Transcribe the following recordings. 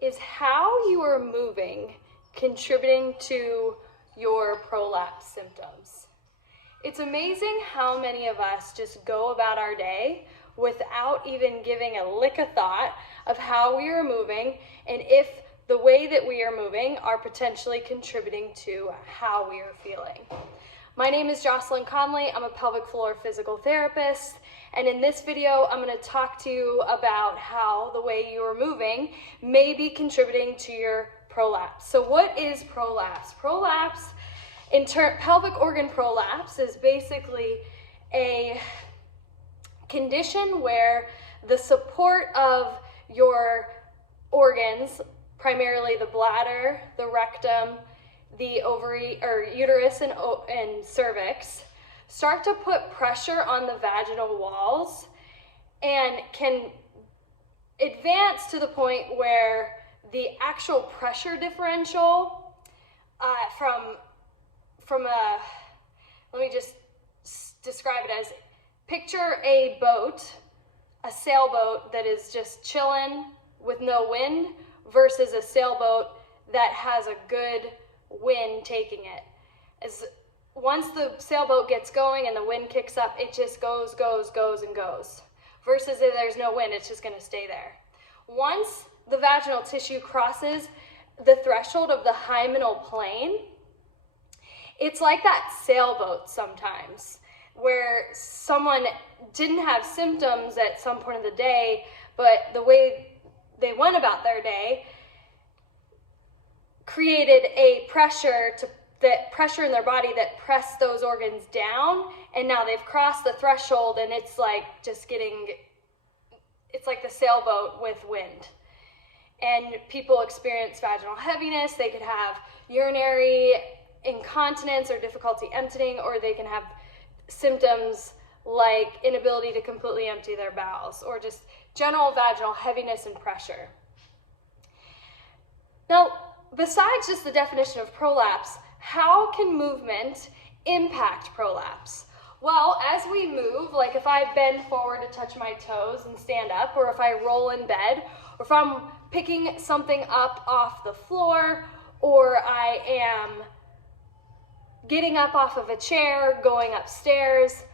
Is how you are moving contributing to your prolapse symptoms? It's amazing how many of us just go about our day without even giving a lick of thought of how we are moving and if the way that we are moving are potentially contributing to how we are feeling. My name is Jocelyn Conley. I'm a pelvic floor physical therapist, and in this video I'm going to talk to you about how the way you are moving may be contributing to your prolapse. So what is prolapse? Prolapse, pelvic organ prolapse, is basically a condition where the support of your organs, primarily the bladder, the rectum, the ovary or uterus and cervix, start to put pressure on the vaginal walls and can advance to the point where the actual pressure differential let me just describe it as, picture a boat, a sailboat that is just chilling with no wind versus a sailboat that has a good wind taking it. As once the sailboat gets going and the wind kicks up, it just goes and goes. Versus if there's no wind, it's just going to stay there. Once the vaginal tissue crosses the threshold of the hymenal plane, it's like that sailboat sometimes, where someone didn't have symptoms at some point of the day, but the way they went about their day created a pressure in their body that pressed those organs down, and now they've crossed the threshold, and it's like it's like the sailboat with wind. And people experience vaginal heaviness. They could have urinary incontinence or difficulty emptying, or they can have symptoms like inability to completely empty their bowels, or just general vaginal heaviness and pressure. Now, besides just the definition of prolapse, how can movement impact prolapse? Well, as we move, like if I bend forward to touch my toes and stand up, or if I roll in bed, or if I'm picking something up off the floor, or I am getting up off of a chair, going upstairs,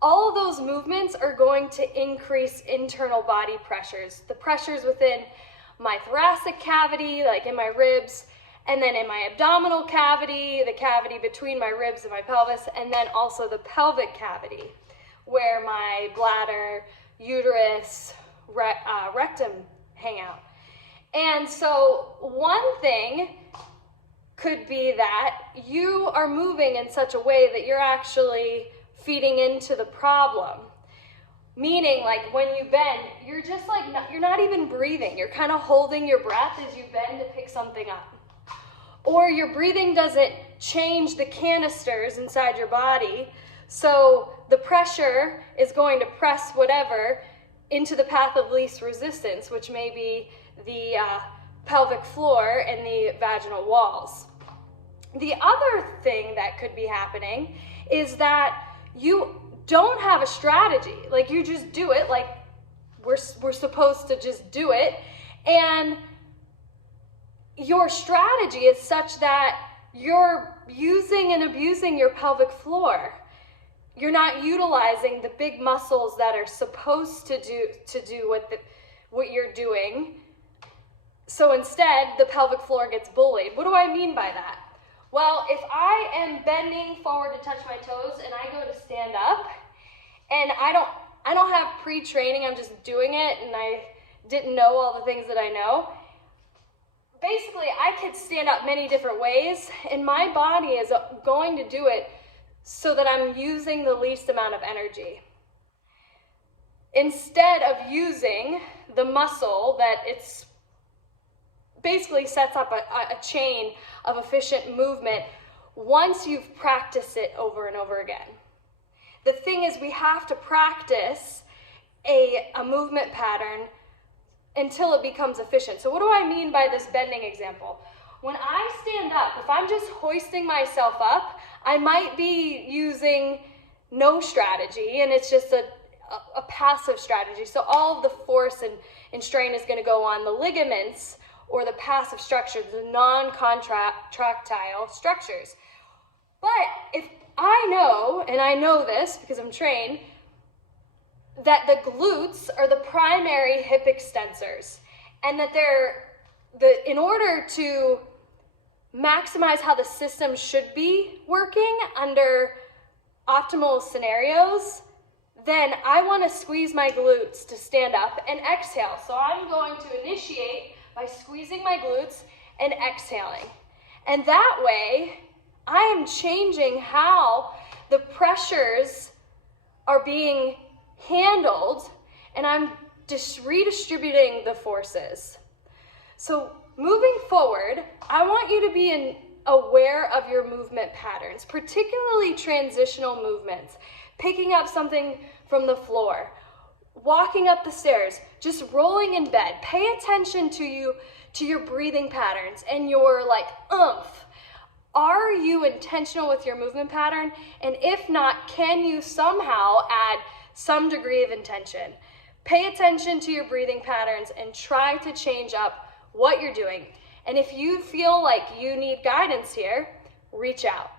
all of those movements are going to increase internal body pressures. The pressures within my thoracic cavity, like in my ribs, and then in my abdominal cavity, the cavity between my ribs and my pelvis, and then also the pelvic cavity, where my bladder, uterus, rectum hang out. And so one thing could be that you are moving in such a way that you're actually feeding into the problem. Meaning, like when you bend, you're just like, you're not even breathing. You're kind of holding your breath as you bend to pick something up. Or your breathing doesn't change the canisters inside your body, so the pressure is going to press whatever into the path of least resistance, which may be the pelvic floor and the vaginal walls. The other thing that could be happening is that you don't have a strategy. Like you just do it, like we're supposed to just do it, and your strategy is such that you're using and abusing your pelvic floor. You're not utilizing the big muscles that are supposed to do what you're doing. So instead, the pelvic floor gets bullied. What do I mean by that? Well, if I am bending forward to touch my toes and I go to stand up, and I don't have pre-training, I'm just doing it, and I didn't know all the things that I know. Basically, I could stand up many different ways, and my body is going to do it so that I'm using the least amount of energy. Instead of using the muscle that it's basically sets up a chain of efficient movement once you've practiced it over and over again. The thing is, we have to practice a movement pattern until it becomes efficient. So what do I mean by this bending example? When I stand up, if I'm just hoisting myself up, I might be using no strategy, and it's just a passive strategy. So all of the force and strain is going to go on the ligaments or the passive structures, the non-contractile structures. But if I know, and I know this because I'm trained, that the glutes are the primary hip extensors, and that in order to maximize how the system should be working under optimal scenarios, then I want to squeeze my glutes to stand up and exhale. So I'm going to initiate by squeezing my glutes and exhaling. And that way, I am changing how the pressures are being handled, and I'm just redistributing the forces. So moving forward, I want you to be aware of your movement patterns, particularly transitional movements, picking up something from the floor, walking up the stairs, just rolling in bed. Pay attention to your breathing patterns and your oomph. Are you intentional with your movement pattern? And if not, can you somehow add some degree of intention? Pay attention to your breathing patterns and try to change up what you're doing. And if you feel like you need guidance here, reach out.